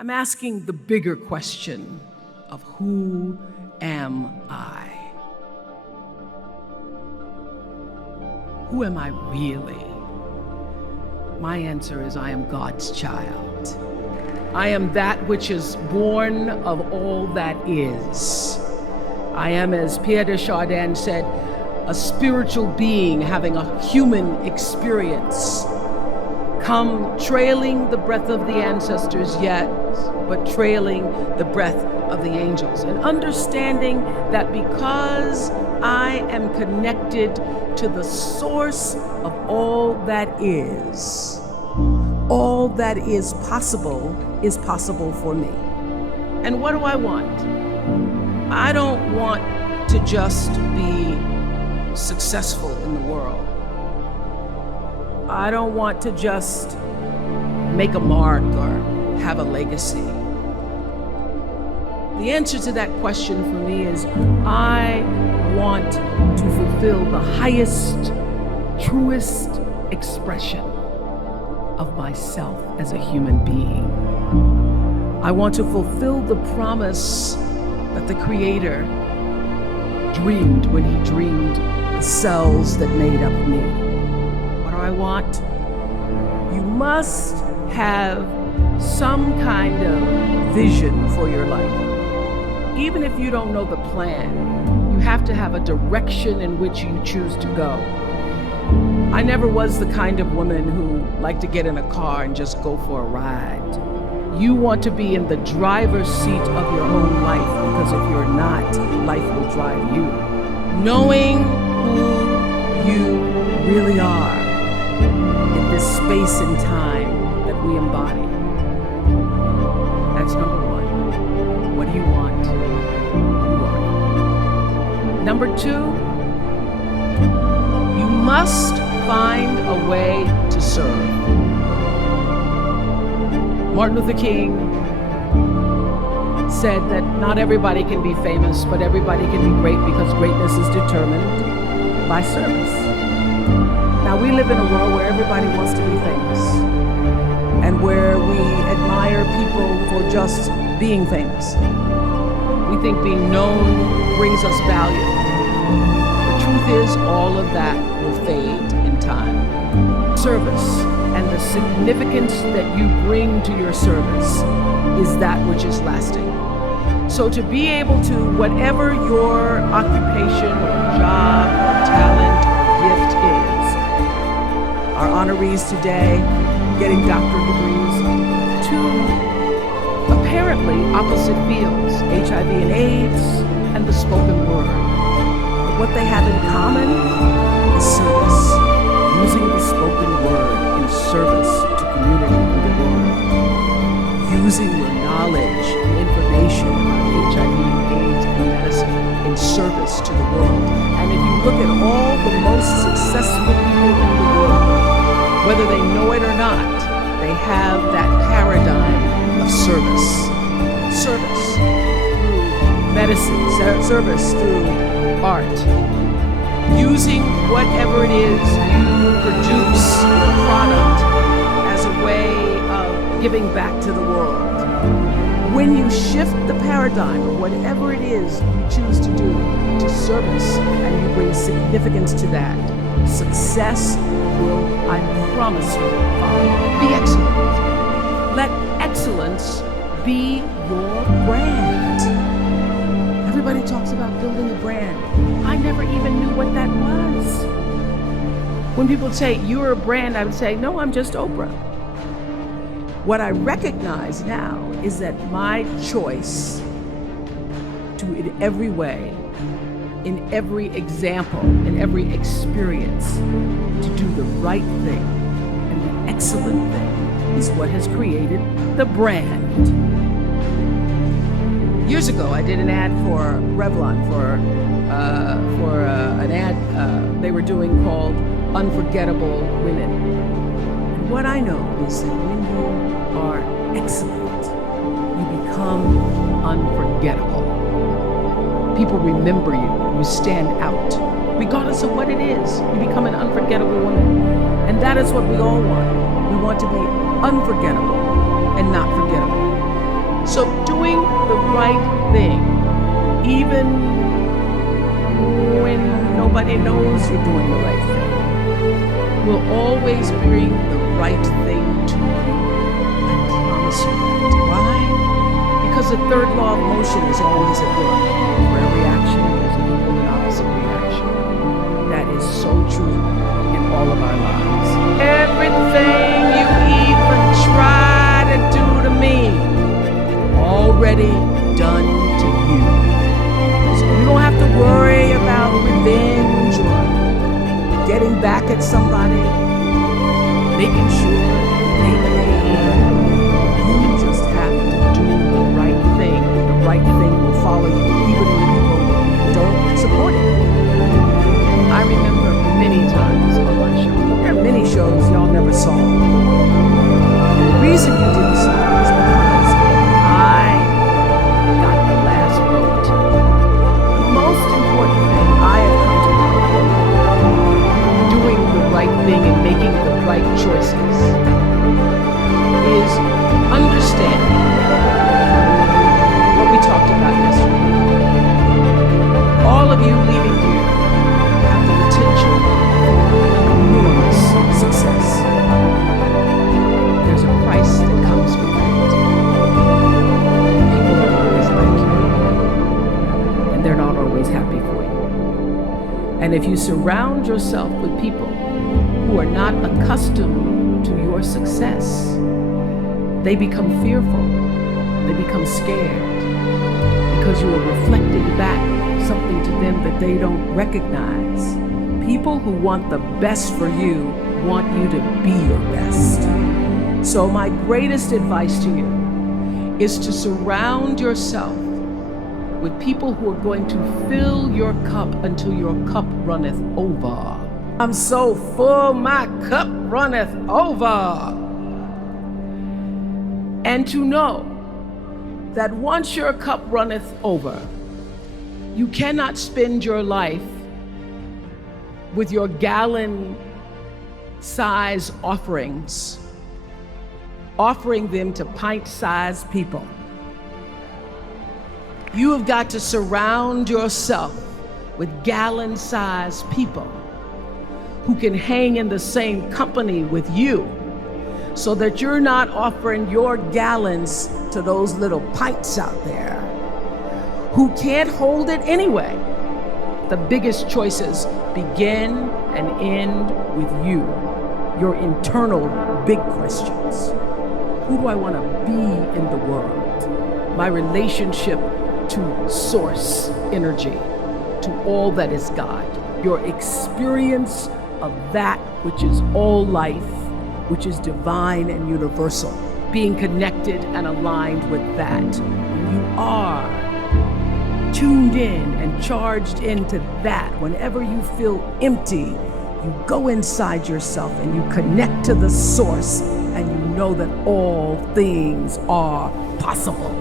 I'm asking the bigger question of who am I? Who am I really? My answer is I am God's child. I am that which is born of all that is. I am, as Pierre de Chardin said, a spiritual being having a human experience. Come trailing the breath of the ancestors yet, but trailing the breath of the angels. And understanding that because I am connected to the source of all that is possible for me. And what do I want? I don't want to just be successful in the world. I don't want to just make a mark or have a legacy. The answer to that question for me is I want to fulfill the highest, truest expression of myself as a human being. I want to fulfill the promise that the Creator dreamed when He dreamed the cells that made up me. What do I want? You must have some kind of vision for your life. Even if you don't know the plan, you have to have a direction in which you choose to go. I never was the kind of woman who liked to get in a car and just go for a ride. You want to be in the driver's seat of your own life, because if you're not, life will drive you. Knowing who you really are in this space and time that we embody. That's number one. What do you want? Who are you? Number two, you must find a way to serve. Martin Luther King said that not everybody can be famous, but everybody can be great because greatness is determined by service. Now, we live in a world where everybody wants to be famous and where we admire people for just being famous. We think being known brings us value. The truth is, all of that will fade in time. Service and the significance that you bring to your service is that which is lasting. So to be able to, whatever your occupation or job or talent or gift is, our honorees today getting doctorate degrees, to apparently opposite fields, HIV and AIDS and the spoken word. But what they have in common is service. Using the spoken word in service to community and the world. Using your knowledge and information about HIV and AIDS and medicine in service to the world. And if you look at all the most successful people in the world, whether they know it or not, they have that paradigm of service. Service through medicine, service through art. Using whatever it is you produce, your product, as a way of giving back to the world. When you shift the paradigm of whatever it is you choose to do to service, and you bring significance to that, success will, I promise you, follow. Be excellent. Let excellence be your brand. Everybody talks about building a brand. I never even knew what that was. When people say, you're a brand, I would say, no, I'm just Oprah. What I recognize now is that my choice to, in every way, in every example, in every experience, to do the right thing and the excellent thing is what has created the brand. Years ago, I did an ad for Revlon for an ad they were doing called Unforgettable Women. And what I know is that when you are excellent, you become unforgettable. People remember you. You stand out. Regardless of what it is, you become an unforgettable woman. And that is what we all want. We want to be unforgettable and not forgettable. doing the right thing, even when nobody knows you're doing the right thing, will always bring the right thing to you. I promise you that. Why? Because the third law of motion is always at work. For every action, there's an equal and opposite reaction. That is so true in all of our lives. Everything you even try to do to me, already done to you. So you don't have to worry about revenge or getting back at somebody, making sure they pay. You just have to do the right thing. The right thing will follow you even when people don't support it. I remember many times on my show. There are many shows y'all never saw. The reason you didn't see it is because I got the last vote. The most important thing I have come to know, doing the right thing and making the right choices, is understanding what we talked about yesterday. All of you leaving here have the potential for enormous success. There's a price that comes with that. People don't always like you, and they're not always happy for you. And if you surround yourself with people who are not accustomed to your success, they become fearful, they become scared, because you are reflecting back something to them that they don't recognize. People who want the best for you want you to be your best. So my greatest advice to you is to surround yourself with people who are going to fill your cup until your cup runneth over. I'm so full, my cup runneth over. And to know that once your cup runneth over, you cannot spend your life with your gallon-size offerings, offering them to pint-sized people. You have got to surround yourself with gallon-sized people who can hang in the same company with you, so that you're not offering your gallons to those little pints out there who can't hold it anyway. The biggest choices begin and end with you, your internal big questions. Who do I want to be in the world? My relationship to source energy, to all that is God. Your experience of that which is all life, which is divine and universal. Being connected and aligned with that. When you are tuned in and charged into that, whenever you feel empty, you go inside yourself and you connect to the source, and you know that all things are possible.